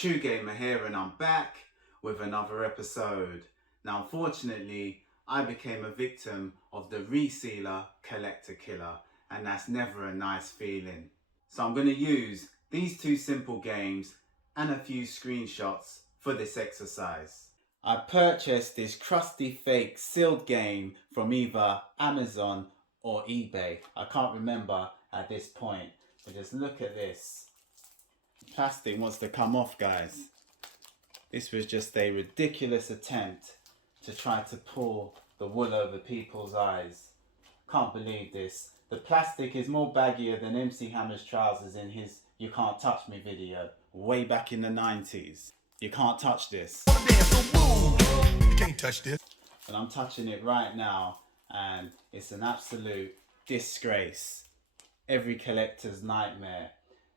True Gamer here, and I'm back with another episode. Now unfortunately I became a victim of the resealer collector killer, and that's never a nice feeling. So I'm going to use these two simple games and a few screenshots for this exercise. I purchased this crusty fake sealed game from either Amazon or eBay. I can't remember at this point, but just look at this. Plastic wants to come off, guys. This was just a ridiculous attempt to try to pull the wool over people's eyes. Can't believe this. The plastic is more baggier than MC Hammer's trousers in his You Can't Touch Me video way back in the 90s. You can't touch this. You can't touch this. And I'm touching it right now, and it's an absolute disgrace. Every collector's nightmare.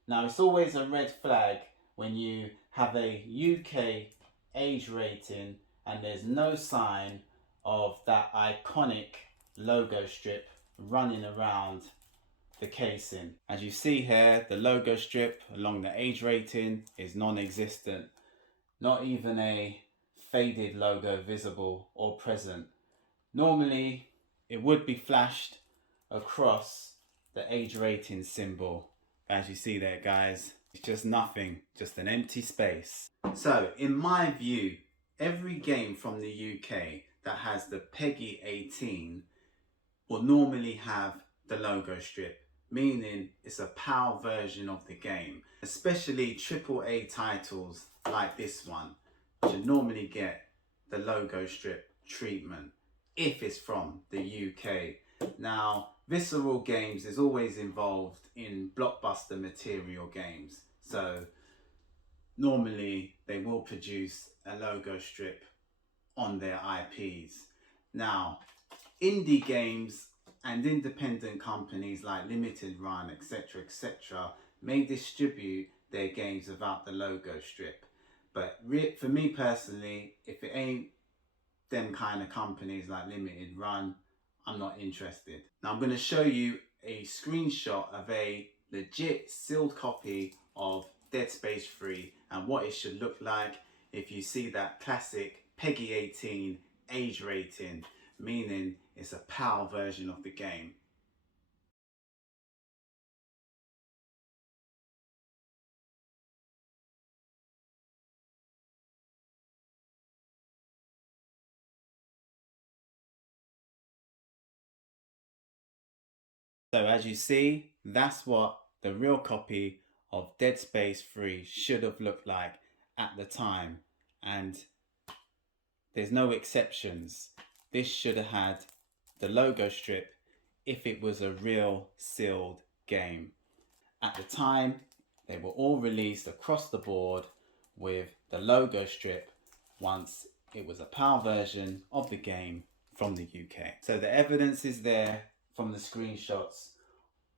Now it's always a red flag when you have a UK age rating and there's no sign of that iconic logo strip running around the casing. As you see here, the logo strip along the age rating is non-existent. Not even a faded logo visible or present. Normally it would be flashed across the age rating symbol. As you see there, guys, it's just nothing, just an empty space. So in my view, every game from the UK that has the PEGI 18 will normally have the logo strip, meaning it's a PAL version of the game. Especially AAA titles like this one should normally get the logo strip treatment if it's from the UK. Now, Visceral Games is always involved in blockbuster material games, so normally they will produce a logo strip on their IPs. Now, indie games and independent companies like Limited Run, etc., etc., may distribute their games without the logo strip. But for me personally, if it ain't them kind of companies like Limited Run, I'm not interested. Now I'm going to show you a screenshot of a legit sealed copy of Dead Space 3 and what it should look like if you see that classic PEGI 18 age rating, meaning it's a PAL version of the game. So as you see, that's what the real copy of Dead Space 3 should have looked like at the time, and there's no exceptions. This should have had the logo strip if it was a real sealed game. At the time, they were all released across the board with the logo strip once it was a PAL version of the game from the UK. So the evidence is there from the screenshots.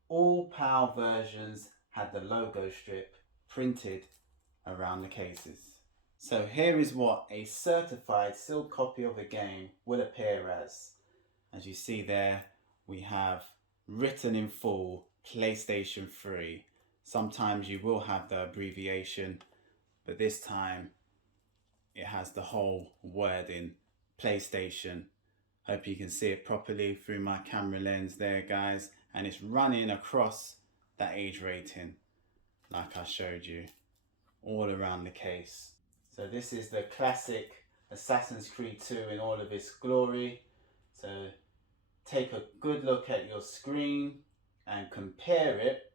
All PAL versions had the logo strip printed around the cases. So here is what a certified sealed copy of a game will appear as. As you see there, we have written in full PlayStation 3. Sometimes you will have the abbreviation, but this time it has the whole word in PlayStation. Hope you can see it properly through my camera lens there, guys. And it's running across that age rating like I showed you all around the case. So this is the classic Assassin's Creed 2 in all of its glory. So take a good look at your screen and compare it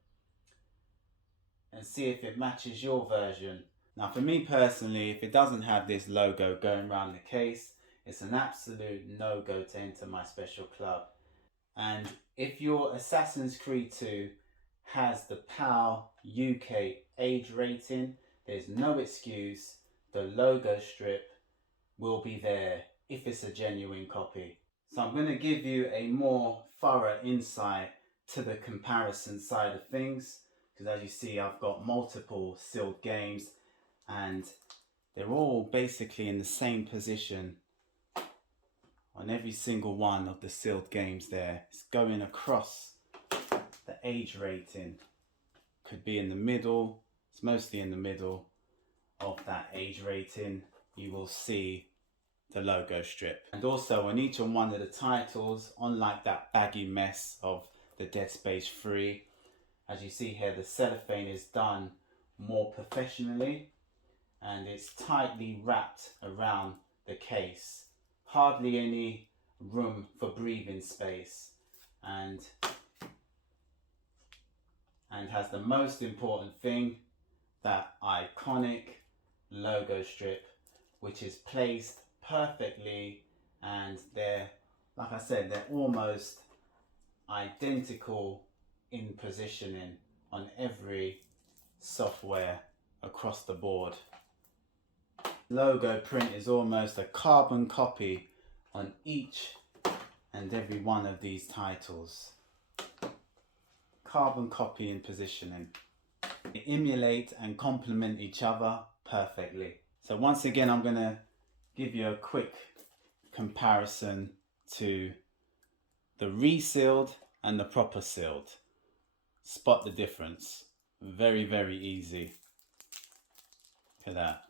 and see if it matches your version. Now for me personally, if it doesn't have this logo going around the case, it's an absolute no-go to enter my special club. And if your Assassin's Creed 2 has the PAL UK age rating, there's no excuse. The logo strip will be there if it's a genuine copy. So I'm going to give you a more thorough insight to the comparison side of things, because as you see, I've got multiple sealed games and they're all basically in the same position on every single one of the sealed games there. It's going across the age rating. Could be in the middle, it's mostly in the middle, of that age rating, you will see the logo strip. And also on each and one of the titles, unlike that baggy mess of the Dead Space 3, as you see here, the cellophane is done more professionally and it's tightly wrapped around the case. Hardly any room for breathing space, and has the most important thing, that iconic logo strip, which is placed perfectly, and they're, like I said, they're almost identical in positioning on every software across the board. Logo print is almost a carbon copy on each and every one of these titles. Carbon copy in positioning. They emulate and complement each other perfectly. So once again, I'm going to give you a quick comparison to the resealed and the proper sealed. Spot the difference. Very, very easy. Look at that.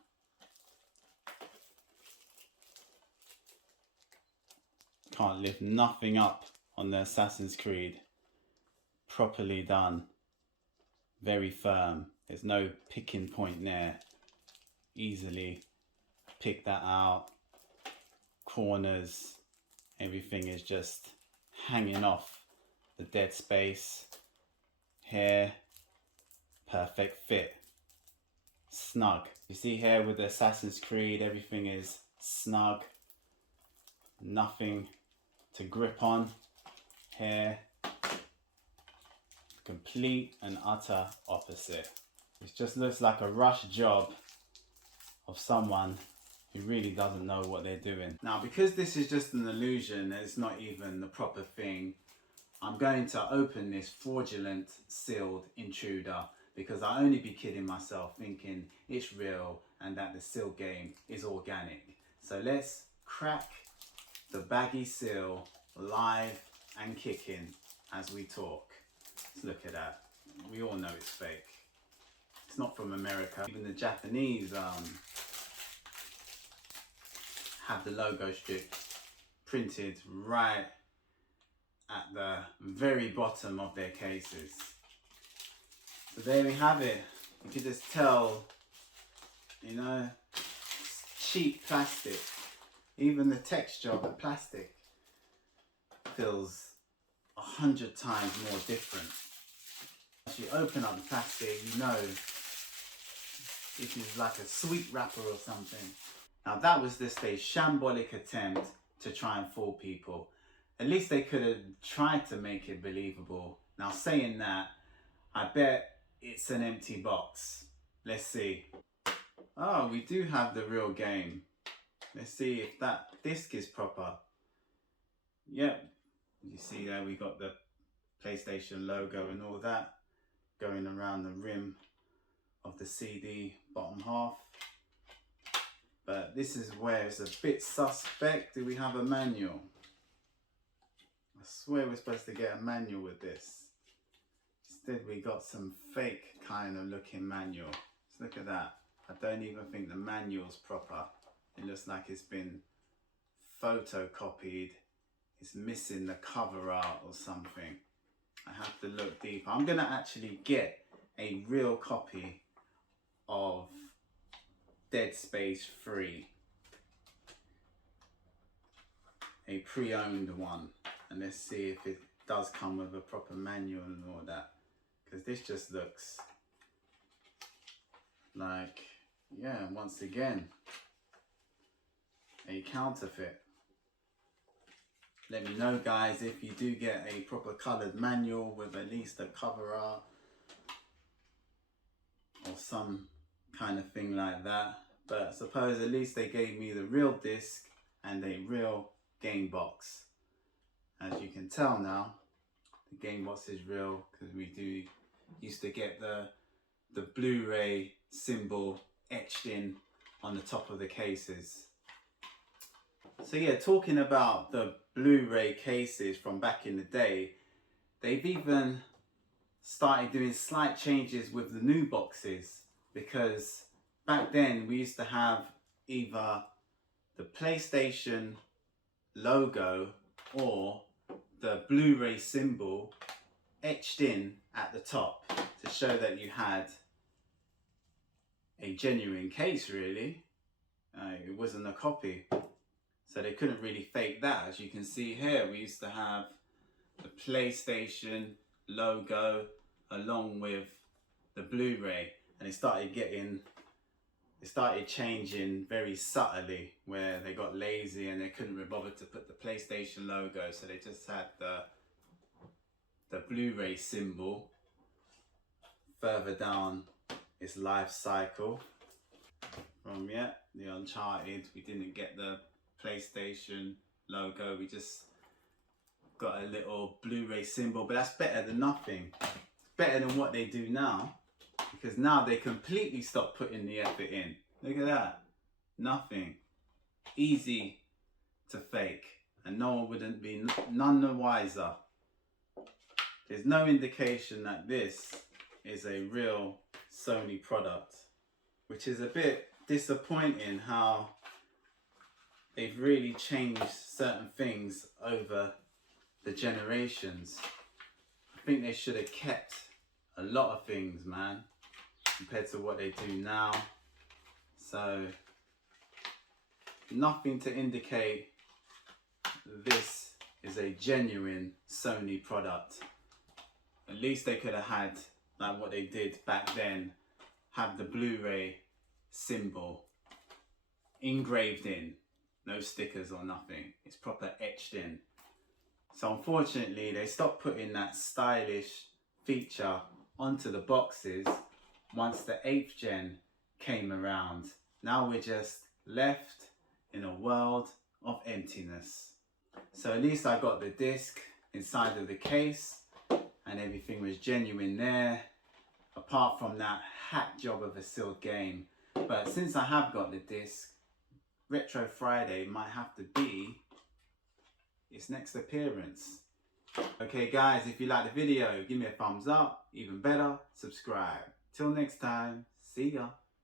Can't lift nothing up on the Assassin's Creed. Properly done. Very firm. There's no picking point there. Easily pick that out. Corners. Everything is just hanging off the dead space. Here. Perfect fit. Snug. You see here with the Assassin's Creed, everything is snug. Nothing to grip on. Here, complete and utter opposite. It just looks like a rush job of someone who really doesn't know what they're doing. Now, because this is just an illusion, it's not even the proper thing, I'm going to open this fraudulent sealed intruder, because I only be kidding myself thinking it's real and that the seal game is organic. So let's crack the baggy seal live and kicking as we talk. Let's look at that. We all know it's fake. It's not from America. Even the Japanese have the logo strip printed right at the very bottom of their cases. So there we have it. You can just tell, you know, cheap plastic. Even the texture of the plastic feels 100 times more different. As you open up the plastic, you know it is like a sweet wrapper or something. Now that was just a shambolic attempt to try and fool people. At least they could have tried to make it believable. Now saying that, I bet it's an empty box. Let's see. Oh, we do have the real game. Let's see if that disc is proper. Yep. You see there we got the PlayStation logo and all that going around the rim of the CD bottom half. But this is where it's a bit suspect. Do we have a manual? I swear we're supposed to get a manual with this. Instead we got some fake kind of looking manual. Let's look at that. I don't even think the manual's proper. It looks like it's been photocopied. It's missing the cover art or something. I have to look deeper. I'm going to actually get a real copy of Dead Space 3. A pre-owned one. And let's see if it does come with a proper manual and all that. Because this just looks like, yeah, once again, a counterfeit. Let me know, guys, if you do get a proper coloured manual with at least a cover art or some kind of thing like that. But I suppose at least they gave me the real disc and a real game box. As you can tell now, the game box is real because we used to get the Blu-ray symbol etched in on the top of the cases. So yeah, talking about the Blu-ray cases from back in the day, they've even started doing slight changes with the new boxes, because back then we used to have either the PlayStation logo or the Blu-ray symbol etched in at the top to show that you had a genuine case, really. It wasn't a copy, so they couldn't really fake that. As you can see here, we used to have the PlayStation logo along with the Blu-ray, and it started changing very subtly, where they got lazy and they couldn't be bothered to put the PlayStation logo, so they just had the Blu-ray symbol further down its life cycle. From the Uncharted, we didn't get the PlayStation logo, we just got a little Blu-ray symbol, but that's better than nothing. Better than what they do now, because now they completely stop putting the effort in. Look at that. Nothing. Easy to fake, and no one wouldn't be none the wiser. There's no indication that this is a real Sony product, which is a bit disappointing how they've really changed certain things over the generations. I think they should have kept a lot of things, man, compared to what they do now. So nothing to indicate this is a genuine Sony product. At least they could have had, like what they did back then, have the Blu-ray symbol engraved in, no stickers or nothing. It's proper etched in. So unfortunately, they stopped putting that stylish feature onto the boxes once the 8th gen came around. Now we're just left in a world of emptiness. So at least I got the disc inside of the case and everything was genuine there, apart from that hack job of a sealed game. But since I have got the disc, Retro Friday might have to be its next appearance. Okay guys, if you like the video, give me a thumbs up. Even better, subscribe. Till next time, see ya.